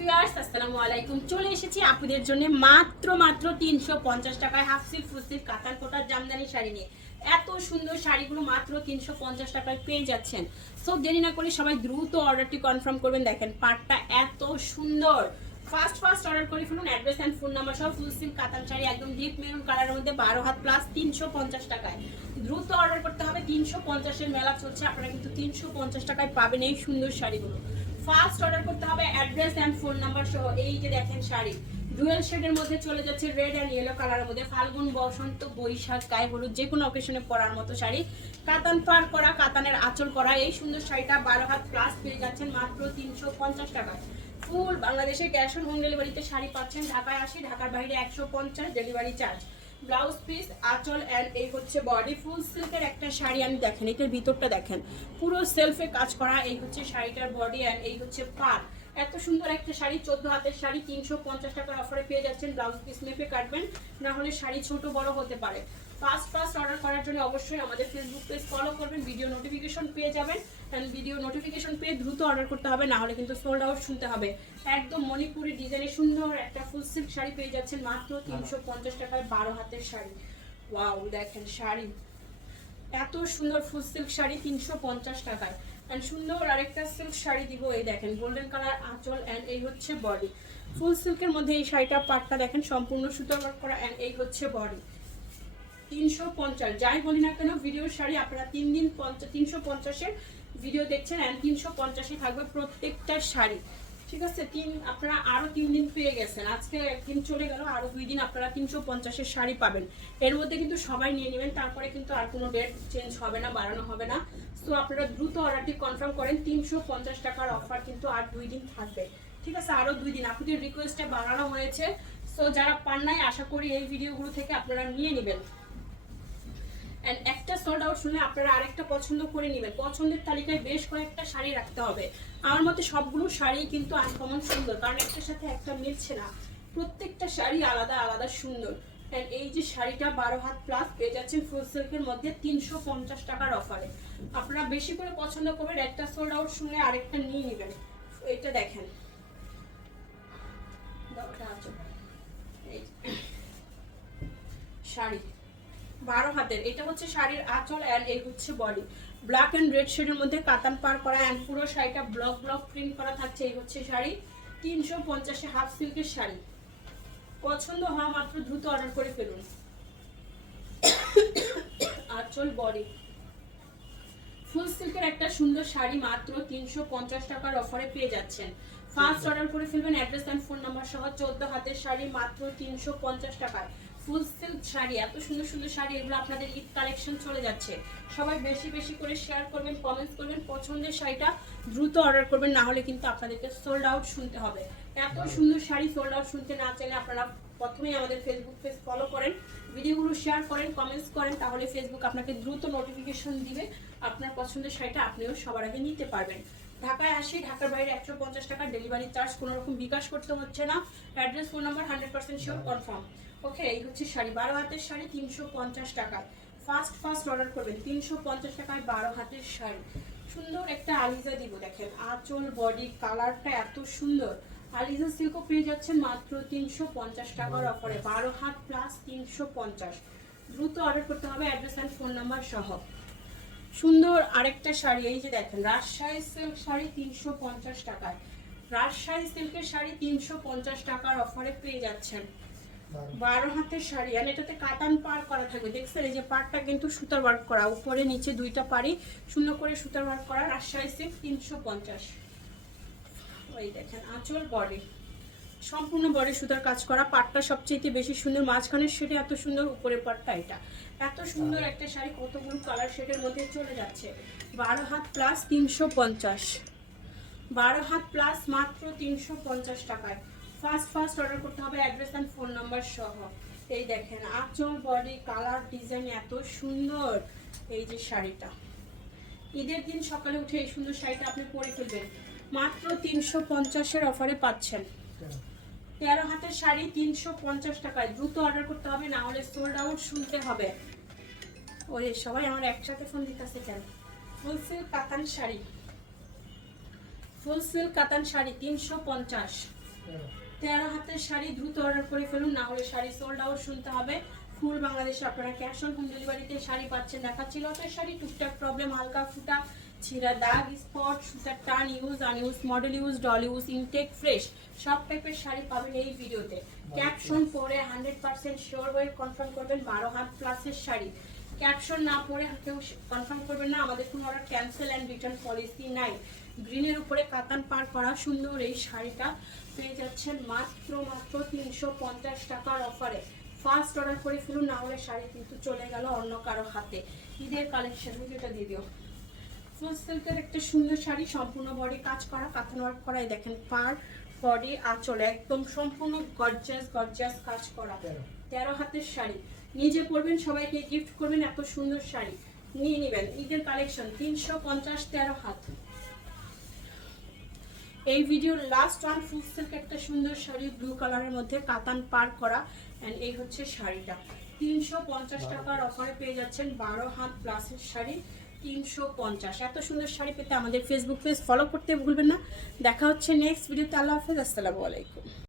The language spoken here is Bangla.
ভিউয়ার্স আসসালামু আলাইকুম। চলে এসেছি আপুদের জন্য মাত্র 350 টাকায় হাফ সিল্ক ফুল সিল্ক কাতান কোটার জামদানি শাড়ি নিয়ে। এত সুন্দর শাড়িগুলো মাত্র 350 টাকায় পেয়ে যাচ্ছেন। সো দেরি না করে সবাই দ্রুত অর্ডারটি কনফার্ম করবেন। দেখেন পাটটা এত সুন্দর, ফার্স্ট অর্ডার করে ফেলুন। অ্যাড্রেস অ্যান্ড ফোন নাম্বার সহ ফুল সিল্ক কাতান শাড়ি একদম ডিপ মেরুন কালারের মধ্যে 12 হাত প্লাস 350 টাকায়। দ্রুত অর্ডার করতে হবে। 350 এর মেলা চলছে, আপনারা কিন্তু 350 টাকায় পাবেন এই সুন্দর শাড়িগুলো। ফার্স্ট অর্ডার করতে হবে অ্যাড্রেস এন্ড ফোন নাম্বার সহ। এই যে দেখেন শাড়ি ডুয়েল শেডের মধ্যে চলে যাচ্ছে রেড এন্ড ইয়েলো কালারের মধ্যে। ফাল্গুন, বসন্ত, বৈশাখ, গায়ে হলুদ যে কোনো অকেশনে পরার মতো শাড়ি। কাতান পার করা, কাতানের আঁচল করা এই সুন্দর শাড়িটা 12 হাত প্লাস পেয়ে যাচ্ছেন মাত্র 350 টাকায়। ফুল বাংলাদেশে ক্যাশ অন হোম ডেলিভারিতে শাড়ি পাচ্ছেন। ঢাকায় 80, ঢাকার বাইরে 150 ডেলিভারি চার্জ। ব্লাউজ পিস, আঁচল এন্ড এই হচ্ছে বডি। ফুল সিল্কের একটা শাড়ি আমি দেখেন, এটার ভিতরটা দেখেন পুরো সেলফে কাজ করা। এই হচ্ছে শাড়িটার বডি এন্ড এই হচ্ছে পাড়। এত সুন্দর একটা শাড়ি 14 হাতের শাড়ি 350 টাকার অফারে পেয়ে যাচ্ছেন। ব্লাউজ পিস মেপে কাটবেন, না হলে শাড়ি ছোট বড় হতে পারে। ফার্স্ট অর্ডার করার জন্য অবশ্যই আমাদের ফেসবুক পেজ ফলো করবেন, ভিডিও নোটিফিকেশন পেয়ে যাবেন। এন্ড ভিডিও নোটিফিকেশন পেয়ে দ্রুত অর্ডার করতে হবে, না হলে কিন্তু সোল্ড আউট শুনতে হবে। একদম মণিপুরি ডিজাইনের সুন্দর একটা ফুল সিল্ক শাড়ি পেয়ে যাচ্ছেন মাত্র 350 টাকায় 12 হাতের শাড়ি। ওয়াও দেখেন শাড়ি এত সুন্দর ফুল সিল্ক শাড়ি 350 টাকায়। এন্ড সুন্দর আরেকটা সিল্ক শাড়ি দিব, এই দেখেন গোল্ডেন কালার আঁচল এন্ড এই হচ্ছে বডি। ফুল সিল্কের মধ্যে এই শাড়িটা পাটটা দেখেন সম্পূর্ণ সুতোর ওয়ার্ক করা এন্ড এই হচ্ছে বডি। 350 যাই বলি না কেন ভিডিওর শাড়ি আপনারা 3 দিন 350-এর ভিডিও দেখছেন এন্ড 350-ই থাকবে প্রত্যেকটা শাড়ি। ঠিক আছে, আপনারা আরো 3 দিন পেয়ে গেছেন, আজকে একদিন চলে গেল, আরো 2 দিন আপনারা 350-এর শাড়ি পাবেন। এর মধ্যে কিন্তু সবাই নিয়ে নেবেন, তারপরে কিন্তু আর কোনো ডেট চেঞ্জ হবে না, বাড়ানো হবে না। সো আপনারা দ্রুত অর্ডারটি কনফার্ম করেন। 350 টাকার অফার কিন্তু আর 2 দিন থাকবে। ঠিক আছে, আরো 2 দিন আপনাদের রিকোয়েস্টে বাড়ানো হয়েছে। সো যারা পান নাই আশা করি এই ভিডিওগুলো থেকে আপনারা নিয়ে নেবেন। এন্ড একটা সোল্ড আউট শুনলে আপনারা আরেকটা পছন্দ করে নেবেন। পছন্দের তালিকায় বেশ কয়েকটা শাড়ি রাখতে হবে। আমার মতে সবগুলো শাড়ি কিন্তু আনকমন সুন্দর, কারণ একটার সাথে একটা মিলছে না, প্রত্যেকটা শাড়ি আলাদা আলাদা সুন্দর। এন্ড এই যে শাড়িটা 12 হাত প্লাস পেয়ে যাচ্ছেন ফুল সিল্কের মধ্যে 350 টাকার অফারে। আপনারা বেশি করে পছন্দ করবেন, একটা সোল্ড আউট শুনলে আরেকটা নিয়ে নেবেন। এটা দেখেন শাড়ি 12 হাতের, এটা হচ্ছে শাড়ির আঁচল এন্ড এই হচ্ছে বডি। ব্ল্যাক এন্ড রেড শেডের মধ্যে কাতান পার করা এন্ড পুরো শাড়িটা ব্লক প্রিন্ট করা থাকছে। এই হচ্ছে শাড়ি 350-এ হাফ সিল্কের শাড়ি। পছন্দ হওয়া মাত্র দ্রুত অর্ডার করে ফেলুন। আঁচল বডি ফুল সিল্কের একটা সুন্দর শাড়ি মাত্র 350 টাকার অফারে পেয়ে যাচ্ছেন। ফার্স্ট অর্ডার করে ফেলবেন। অ্যাড্রেস এন্ড ফোন নাম্বার সহ 14 হাতের শাড়ি মাত্র 350 টাকায়। ফুল সিল্ক শাড়ি, এত সুন্দর সুন্দর শাড়ি, এগুলো আপনাদের ঈদ কালেকশন চলে যাচ্ছে। সবাই বেশি বেশি করে শেয়ার করবেন, কমেন্টস করবেন, পছন্দের শাড়িটা দ্রুত অর্ডার করবেন, না হলে কিন্তু আপনাদেরকে সোল্ড আউট শুনতে হবে। এত সুন্দর শাড়ি সোল্ড আউট শুনতে না চাইলে আপনারা প্রথমেই আমাদের ফেসবুক পেজ ফলো করেন, ভিডিওগুলো শেয়ার করেন, কমেন্টস করেন, তাহলে ফেসবুক আপনাকে দ্রুত নোটিফিকেশন দিবে। আপনার পছন্দের শাড়িটা আপনিও সবার আগে নিতে পারবেন। ঢাকায় 80, ঢাকার বাইরে 150 টাকা ডেলিভারি চার্জ, কোনো রকম বিকাশ করতে হচ্ছে না। Address phone number 100% sure confirm. Okay, এই হচ্ছে শাড়ি 12 হাতের শাড়ি 350 টাকায়। ফার্স্ট অর্ডার করবেন। 350 টাকায় 12 হাতের শাড়ি। সুন্দর একটা আলিজা দিব, দেখেন আঁচল বডি কালারটা এত সুন্দর। আলিজা সিল্কও পেয়ে যাচ্ছেন মাত্র 350 টাকার অফারে। 12 হাত প্লাস 350। দ্রুত অর্ডার করতে হবে অ্যাড্রেস এন্ড ফোন নাম্বার সহ। সুন্দর আরেকটা শাড়ি, এই যে দেখেন রাজশাহী সিল্ক শাড়ি 350 টাকায়। রাজশাহী সিল্কের শাড়ি 350 টাকার অফারে পেয়ে যাচ্ছেন। 12 হাতের শাড়ি, আর এটাতে কাতান পার করা থাকবে। দেখছেন এই যে পাড়টা কিন্তু সুতার ওয়ার্ক করা, উপরে নিচে দুইটা পাড়ি সুন্দর করে সুতার ওয়ার্ক করা। রাজশাহী সিল্ক 350। ওই দেখেন আঁচল বডি সম্পূর্ণ বডি সুতার কাজ করা। পাটটা সবচেয়ে বেশি সুন্দর, মাঝখানের শেডে এত সুন্দর, উপরের পাটটা এটা এত সুন্দর একটা শাড়ি। কতগুলো কালার শেডের মধ্যে চলে যাচ্ছে। 12 হাত প্লাস 350। 12 হাত প্লাস মাত্র 350 টাকায়। ফার্স্ট অর্ডার করতে হবে অ্যাড্রেস এন্ড ফোন নাম্বার সহ। এই দেখেন আঁচল বডি কালার ডিজাইন এত সুন্দর। এই যে শাড়িটা ঈদের দিন সকালে উঠে এই সুন্দর শাড়িটা আপনি পরে ফেলবেন। মাত্র 350-এর অফারে পাচ্ছেন। 13 হাতের শাড়ি 350 টাকায়। দ্রুত অর্ডার করতে হবে, না হলে সোল্ড আউট শুনতে হবে। ওরে সবাই আমার একসাথে ফোন দিতেছে কেন? ফুল সিল্ক কাতান শাড়ি, ফুল সিল্ক কাতান শাড়ি 350। 13 হাতের শাড়ি দ্রুত অর্ডার করে ফেলুন, না হলে শাড়ি সোল্ড আউট শুনতে হবে। ফুল বাংলাদেশে আপনারা ক্যাশ অন হোম ডেলিভারিতে শাড়ি পাচ্ছেন। দেখাচ্ছিল লটের শাড়ি, টুকটাক প্রবলেম, হালকা ফুটা, ছিঁড়া, দাগ, স্পট, সুতার টান, use unused, model use, doll use, intact, fresh সব টাইপের শাড়ি পাবেন এই ভিডিওতে। ক্যাপশন পরে 100% শিওর হয়ে কনফার্ম করবেন 12 হাত প্লাসের শাড়ি। ক্যাপশন না পরে কেউ কনফার্ম করবেন না, আমাদের কোনো order cancel and return policy নাই। গ্রিনের উপরে কাতান পার করা সুন্দর এই শাড়িটা পেয়ে যাচ্ছেন মাত্র 350 টাকার অফারে। ফার্স্ট অর্ডার করে ফেলুন, না হলে শাড়ি কিন্তু চলে গেল অন্য কারো হাতে। ঈদের কালেকশন ভিডিওটা দিয়ে দিও। ফুল সিল্কের একটা সুন্দর শাড়ি, সম্পূর্ণ বডি কাজ করা, কাতান ওয়ার্ক করা, এই দেখেন পার বডি আঁচলে একদম সম্পূর্ণ গর্জিয়াস গর্জিয়াস কাজ করা। 13 হাতের শাড়ি, নিজে পরবেন, সবাইকে গিফট করবেন, এত সুন্দর শাড়ি নিয়ে নেবেন। ঈদের কালেকশন 350, 13 হাত। এই ভিডিওর লাস্ট ওয়ান ফুল সিল্ক একটা সুন্দর শাড়ি, ব্লু কালারের মধ্যে কাতান পার করা, এন্ড এই হচ্ছে শাড়িটা 350 টাকার অফারে পেয়ে যাচ্ছেন 12 হাত প্লাসের শাড়ি 350। এত সুন্দর শাড়ি পেতে আমাদের ফেসবুক পেজ ফলো করতে ভুলবেন না। দেখা হচ্ছে নেক্সট ভিডিওতে। আল্লাহ হাফেজ, আসসালামু আলাইকুম।